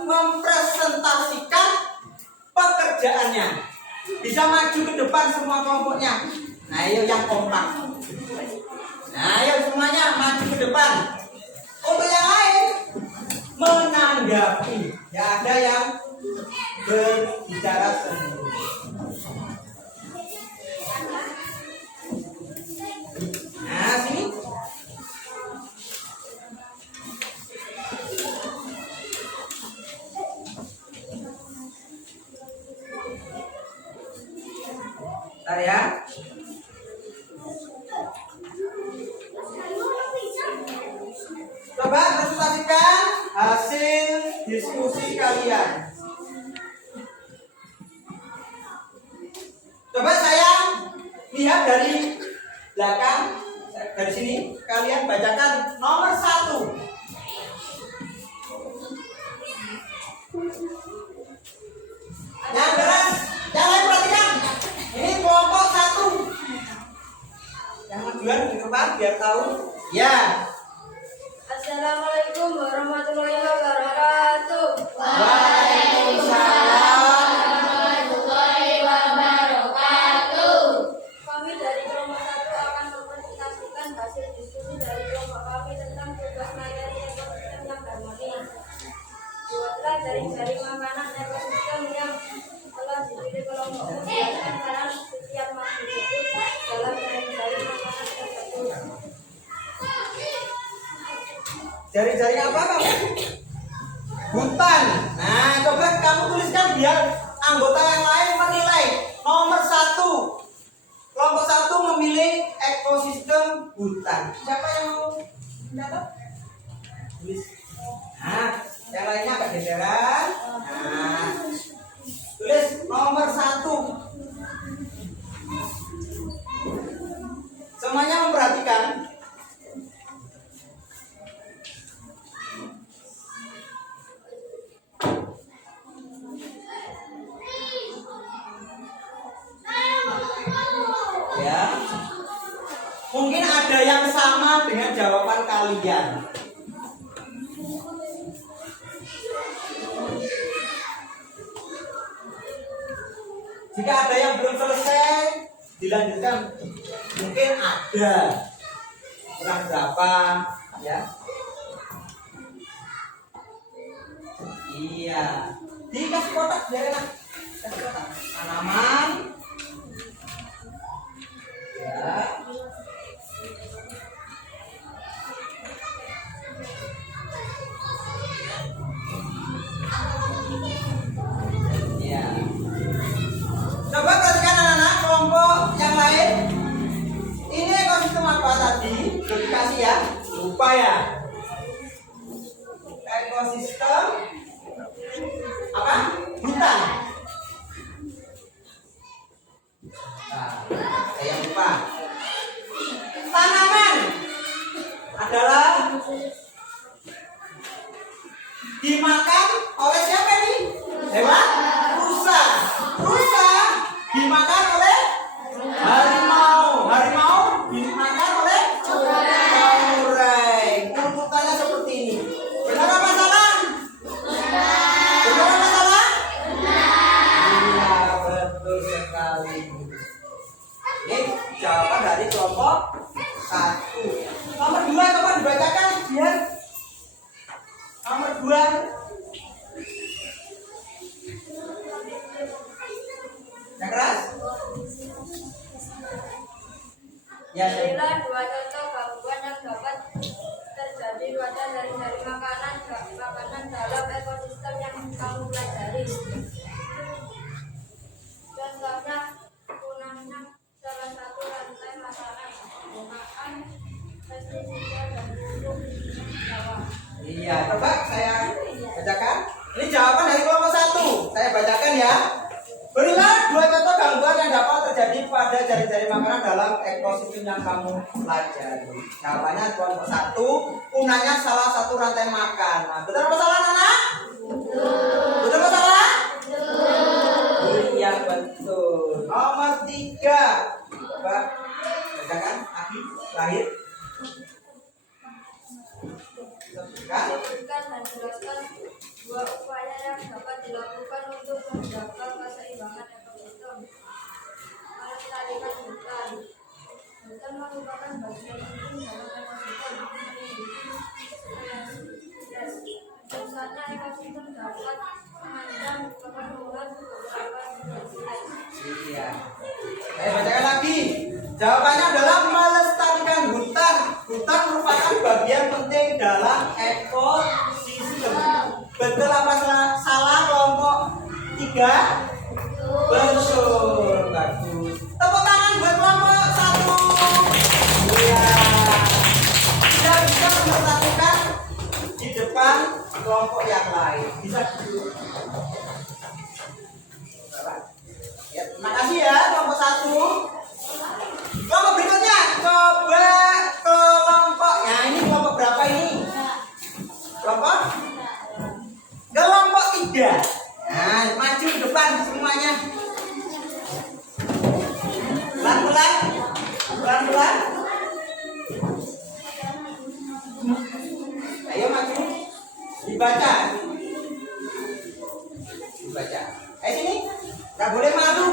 Mempresentasikan pekerjaannya. Bisa maju ke depan semua kelompoknya. Nah, ayo yang kompak. Nah, ayo semuanya maju ke depan. Untuk yang lain menanggapi. Ya, ada yang berbicara sendiri. Nah, sini. Bentar ya. Coba presentasikan hasil diskusi kalian. Coba saya lihat dari belakang, dari sini kalian bacakan nomor 1. Yang keras, yang lain perhatikan. Ini kelompok 1. Yang majuan di depan biar tahu. Ya. Assalamualaikum warahmatullahi wabarakatuh. Waalaikumsalam warahmatullahi wabarakatuh. Kami dari kelompok 1 akan mempresentasikan hasil diskusi dari kelompok kami tentang tugas materi ekosistem yang harmonis. Buatlah jaring-jaring makanan ekosistem yang telah dipilih kelompok menjelaskan peran setiap makhluk hidup dalam jaring-jaring makanan tersebut. Jaring-jaring apa kamu? Hutan. Nah, coba kamu tuliskan biar anggota yang lain menilai. Nomor 1. Kelompok 1 memilih ekosistem hutan. Siapa yang mau mendapat? Tulis. Nah, yang lainnya agak geseran. Nah, tulis nomor 1. Semuanya memperhatikan. Ya, mungkin ada yang sama dengan jawaban kalian. Jika ada yang belum selesai, dilanjutkan. Mungkin ada kurang berapa, ya? Iya, dikasih kotak biar enak. Kasih kotak. Tanaman. Ya. Ya. Coba perhatikan anak-anak kelompok yang lain. Ini ekosistem apa tadi? Sudah dikasih ya. Lupa ya. Ekosistem apa? Hutan. Nah, saya lupa. Tanaman adalah dimakan oleh siapa nih? Hewan? Rusa. Rusa dimakan oleh harimau. Harimau dimakan oleh samurai. Urutannya seperti ini. Benar apa salah? Benar apa salah? Iya, betul sekali. Ini gangguan? Yang keras? Ya, Berilah dua contoh gangguan yang dapat terjadi pada dari makanan dalam ekosistem yang kamu pelajari. Contohnya, punahnya salah satu rantai makanan penggunaan pestisida dan pupuk sawah. iya, coba saya bacakan. Ini jawaban dari kelompok 1. Saya bacakan ya. Berilah dua contoh gangguan yang dapat terjadi pada jari-jari makanan dalam ekosistem yang kamu pelajari. Jawabannya kelompok 1, punahnya salah satu rantai makanan. Betul apa salah, anak? Betul apa salah? Iya, betul. Nomor 3. Coba bacakan. Aki, lahir. Sebutkan dan jelaskan dua upaya yang dapat dilakukan untuk menjaga keseimbangan ekosistem. Melestarikan hutan. Hutan merupakan bagian penting dalam ekosistem. Misalnya ekosistem dapat mengancam kepenuhan beberapa spesies. Iya. Saya bacakan lagi. Jawabannya adalah melestarikan hutan. Hutan merupakan bagian penting dalam ekosistem. Betul apa salah kelompok 3? Betul. Bagus. Tepuk tangan buat kelompok 1. Iya. Tidak bisa mempersatukan di depan kelompok yang lain. Bisa dulu. Ya, terima kasih ya kelompok 1. Kelompok berikutnya coba kelompok. Nah, ini kelompok berapa ini? Kelompok 3. Nah, maju ke depan semuanya. Pelan-pelan. Pelan-pelan. Ayo maju. Dibaca. Dibaca. Ayo sini. Nggak boleh malu.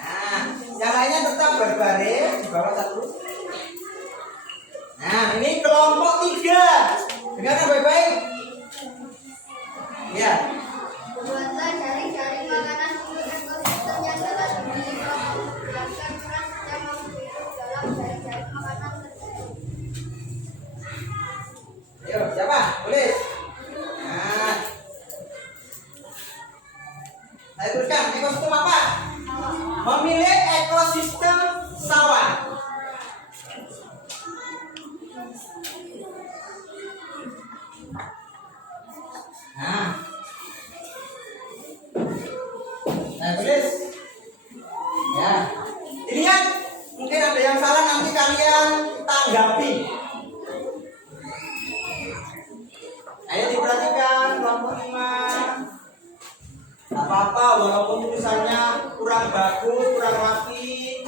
Nah, yang lainnya tetap berbaris di bawah 1. Nah, ini kelompok 3. Dengarkan baik-baik. Ya. Buatlah jaring-jaring makanan untuk ekosistem yang telah dimiliki kelompok berdasarkan peran yang hidup dalam jaring-jaring makanan tersebut. Ayo, siapa? Tulis. Nah. Saya tuliskan ekosistem apa? Memilih ekosistem sawah. Nah. Saya tulis. Ya. Dilihat. Mungkin ada yang salah, nanti kalian tanggapi. Ayo diperhatikan kelompok 5. Gak apa-apa walaupun tulisannya kurang bagus, kurang rapi.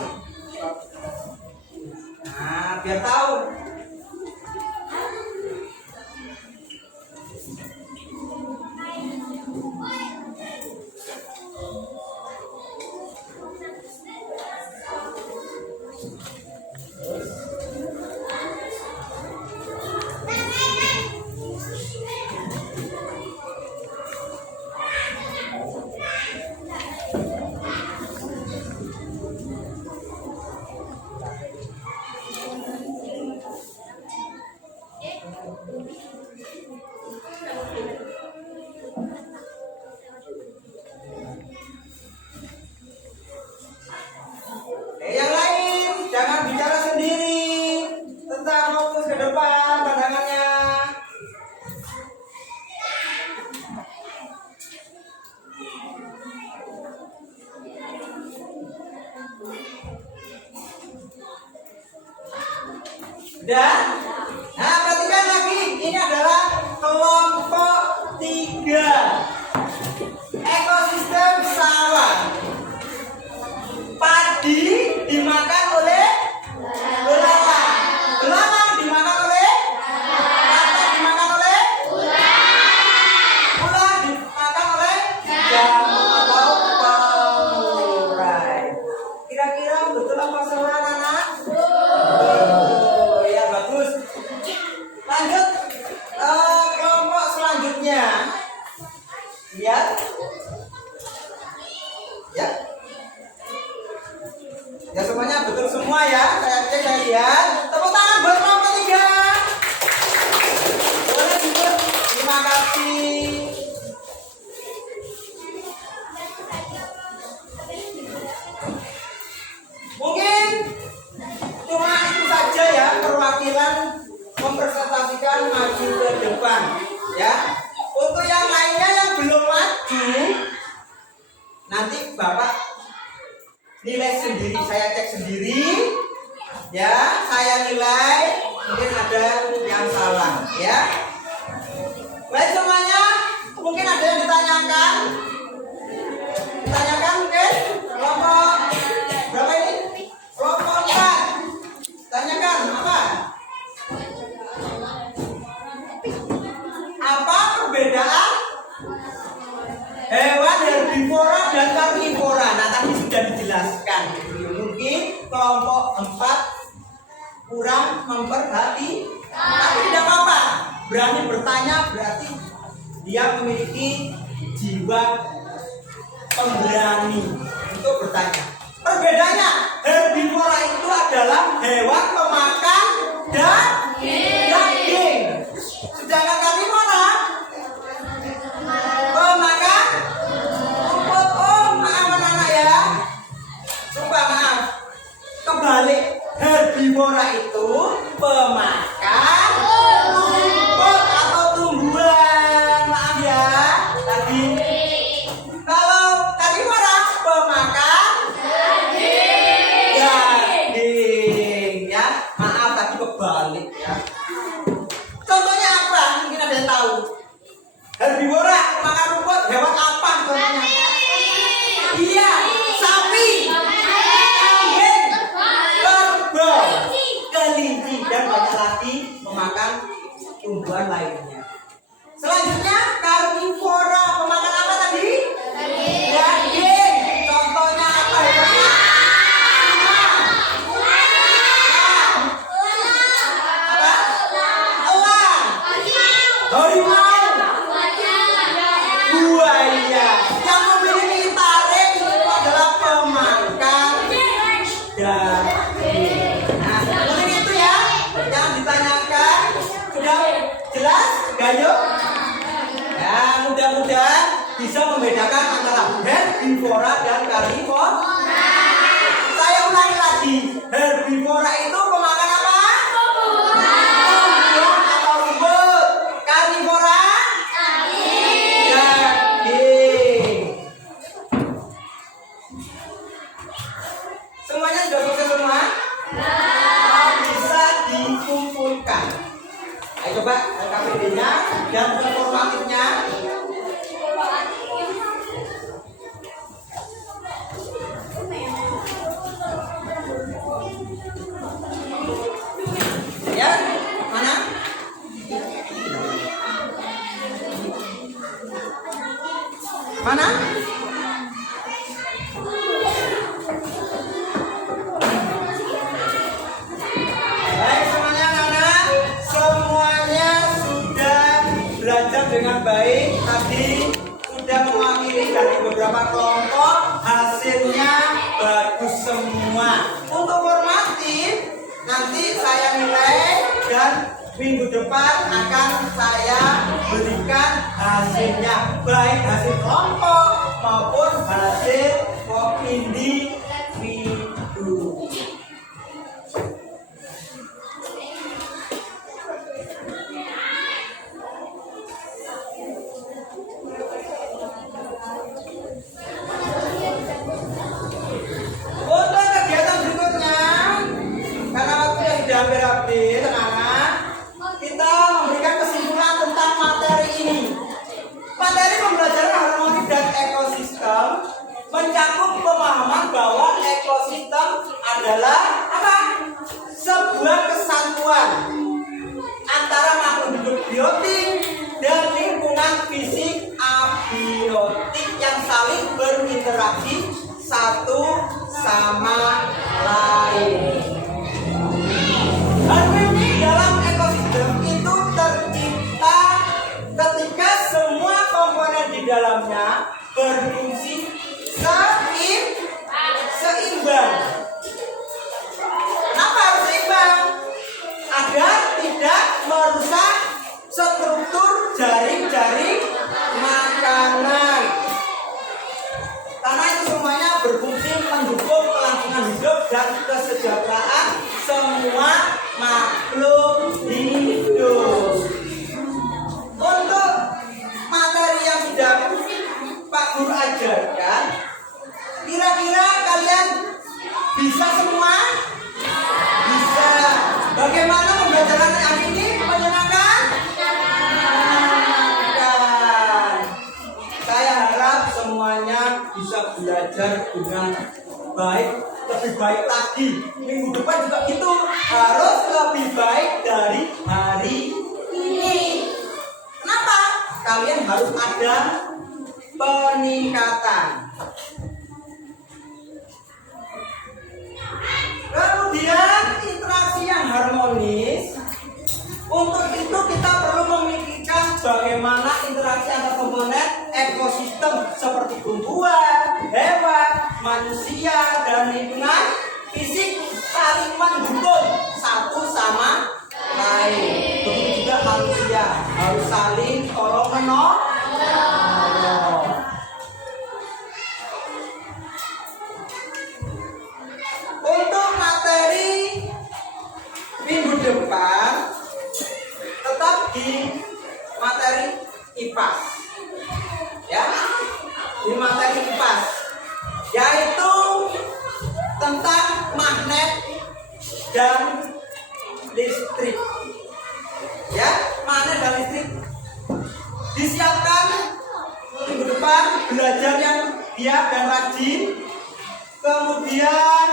Nah, biar tahu. Yang lain jangan bicara sendiri, tetap fokus ke depan pandangannya. Dan nah perhatikan lagi, ini adalah kelompok 3. Ekosistem sawah. Padi dimakan oleh belalang. Belalang dimakan oleh katak, dimakan oleh ular, dimakan oleh jamur atau pengurai. Kira-kira betul apa salah anak? Oh, ya bagus. depan, ya. Untuk yang lainnya yang belum maju, nanti Bapak nilai sendiri, saya cek sendiri, ya. Saya nilai, mungkin ada yang salah, ya. Baik semuanya, mungkin ada yang ditanyakan. Ditanyakan mungkin kelompok berapa ini? Kelompok 4. Tanyakan apa? Apa perbedaan hewan herbivora dan karnivora? Nah, tadi sudah dijelaskan. Mungkin kelompok 4 kurang memperhati, tapi tidak apa-apa. Berani bertanya berarti dia memiliki jiwa pemberani untuk bertanya. Perbedaannya, herbivora itu adalah hewan pemakan daging. Sedangkan karnivora pemakan rumput. Oh, maaf anak-anak ya. Sumpah maaf. Kebalik, herbivora itu pemakan rumput atau tumbuhan. Maaf ya. Tadi kalau karnivora pemakan daging, ya. Maaf tadi kebalik ya. Contohnya apa? Mungkin ada yang tahu. Herbivora makan rumput, hewan apa contohnya? Iya, sapi, kambing, kerbau, kelinci, dan banyak lagi memakan tumbuhan lainnya. Selanjutnya karnivora pemakan apa tadi? Daging. Contohnya apa hewannya? Apa? Elang, harimau, buaya. Yang memiliki taring itu adalah pemakan daging. Nah, mungkin itu ya yang ditanyakan. Sudah jelas, Gayo? Ya, mudah-mudahan bisa membedakan antara herbivora dan karnivora. Saya ulangi lagi, herbivora itu pemakan apa? Tumbuhan atau rumput. Karnivora daging. Semuanya sudah selesai semua? Bisa dikumpulkan. Ayo coba KPD-nya dan informatifnya. Ya, mana? Mana? Baik semuanya anak-anak, semuanya sudah belajar dengan baik. Tadi sudah mewakili dari beberapa kelompok, hasilnya bagus semua. Untuk formatif, nanti saya nilai dan minggu depan akan saya berikan hasilnya, baik hasil kelompok maupun hasil individu. Untuk kegiatan berikutnya, karena waktunya sudah hampir-hampir, anak-anak, kita memberikan kesimpulan tentang materi ini. Materi pembelajaran harmoni dan ekosistem mencakup pemahaman bahwa ekosistem adalah apa? Sebuah kesatuan antara makhluk hidup biotik dan lingkungan fisik abiotik yang saling berinteraksi satu sama lain. Harmoni dalam ekosistem itu tercipta ketika semua komponen di dalamnya berfungsi seimbang. Kenapa harus seimbang? Agar tidak merusak struktur jaring-jaring makanan. Karena itu semuanya berfungsi mendukung kelangsungan hidup hari ini menyenangkan? Menyenangkan. Saya harap semuanya bisa belajar dengan baik, lebih baik lagi. Minggu depan juga gitu, harus lebih baik dari hari ini. Kenapa? Kalian harus ada peningkatan. Kemudian interaksi yang harmonis. Untuk itu kita perlu memikirkan bagaimana interaksi antar komponen ekosistem seperti tumbuhan, hewan, manusia, dan lingkungan fisik saling mendukung satu sama lain. Begitu juga manusia harus saling tolong menolong. Untuk materi minggu depan tetap di materi IPAS, ya, di materi IPAS, yaitu tentang magnet dan listrik, ya, magnet dan listrik. Disiapkan minggu depan belajar yang giat dan rajin, kemudian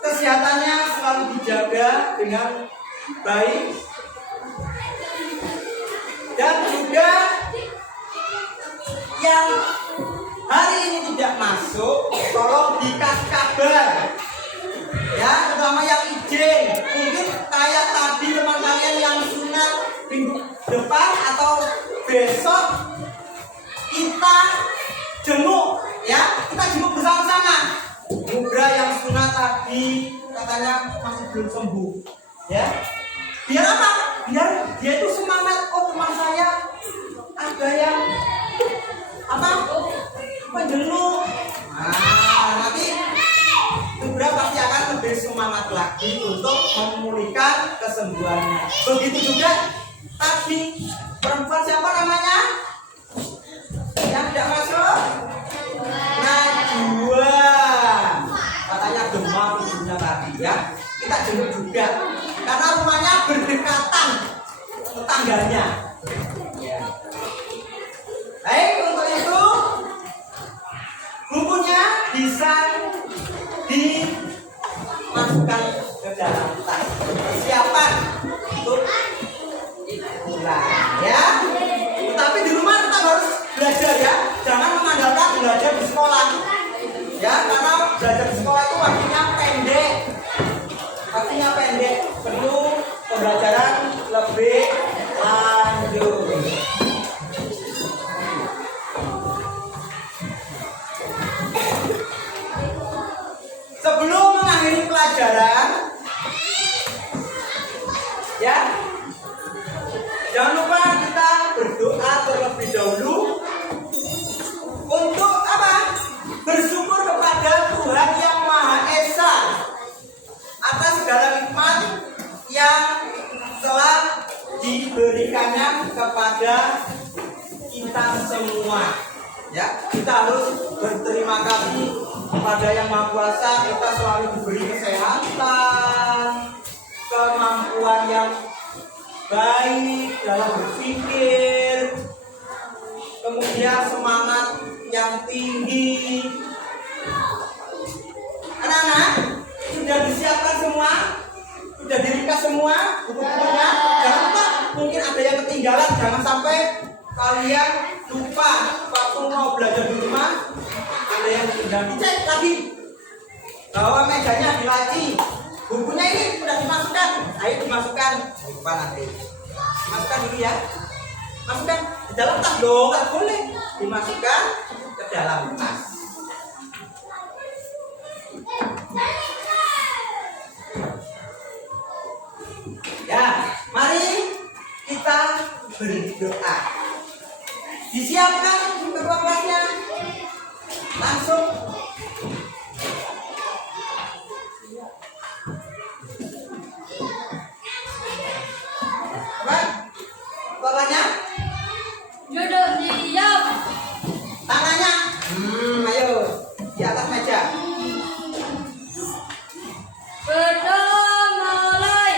kesehatannya selalu dijaga dengan baik. Dan juga yang hari ini tidak masuk, tolong dikasih kabar, ya, terutama yang izin. Mungkin kayak tadi teman kalian yang sunat minggu depan atau besok kita jenguk, ya, kita jenguk bersama-sama. Mugra yang sunat tadi katanya masih belum sembuh, ya. Biar apa? Biar dia itu semangat. Oh, teman saya ada yang apa? Menjenguk. Nah, nanti Mugra pasti akan lebih semangat lagi untuk memulihkan kesembuhannya. Begitu juga tadi perempuan siapa namanya? Yang tidak masuk? Najwa. Katanya demam ibunya tadi, ya. Kita jenguk juga karena rumahnya berdekatan tetangganya, ya. Baik, untuk itu bukunya bisa dimasukkan ke dalam tas persiapan untuk pulang, ya. Tetapi di rumah tetap harus belajar, ya. Jangan mengandalkan belajar di sekolah, ya, karena belajar di sekolah itu waktunya pendek. Waktunya pendek, perlu pembelajaran lebih lanjut. Sebelum mengakhiri pelajaran, ya, jangan lupa kita berdoa terlebih dahulu untuk apa? Bersyukur kepada Tuhan Yang Maha Esa atas segala nikmat yang telah diberikannya kepada kita semua, ya. Kita harus berterima kasih kepada Yang Maha Kuasa. Kita selalu diberi kesehatan, kemampuan yang baik dalam berpikir, kemudian semangat yang tinggi. Anak-anak, sudah disiapkan semua? Sudah diringkas semua buku-bukunya? Jangan lupa, mungkin ada yang ketinggalan. Jangan sampai kalian lupa waktu mau belajar di rumah. Ada yang sudah dicek lagi, bawa mejanya dilaci. Bukunya ini sudah dimasukkan. Ayo dimasukkan. Lupa nanti. Masukkan dulu, ya. Masukkan di dalam tas dong, nggak boleh. Dimasukkan ke dalam tas. Ya, mari kita berdoa. Disiapkan kedua kelasnya. Langsung. Baik. Bapaknya? Duduk diam. Tangannya? Ayo. Di atas meja. Berdoa mulai.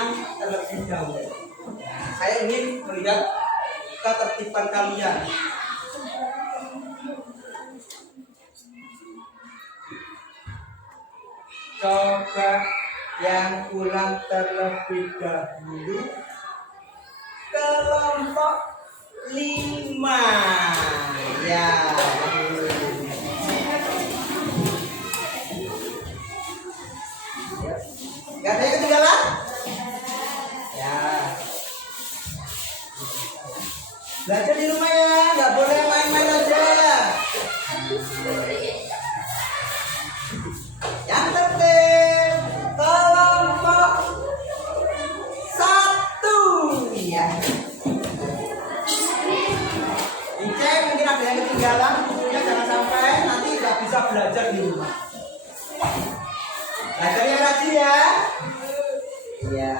tenang terlebih dahulu. Nah, saya ingin melihat ketertiban kalian. Coba yang pulang terlebih dahulu kelompok 5 ya. Gak ada yang ketinggalan? Ya. Belajar di rumah ya, nggak boleh main-main aja. Yang tertib kelompok 1 ya. Dicek mungkin ada yang ketinggalan, bukunya jangan sampai nanti nggak bisa belajar di rumah. Belajarnya rajin ya. Iya.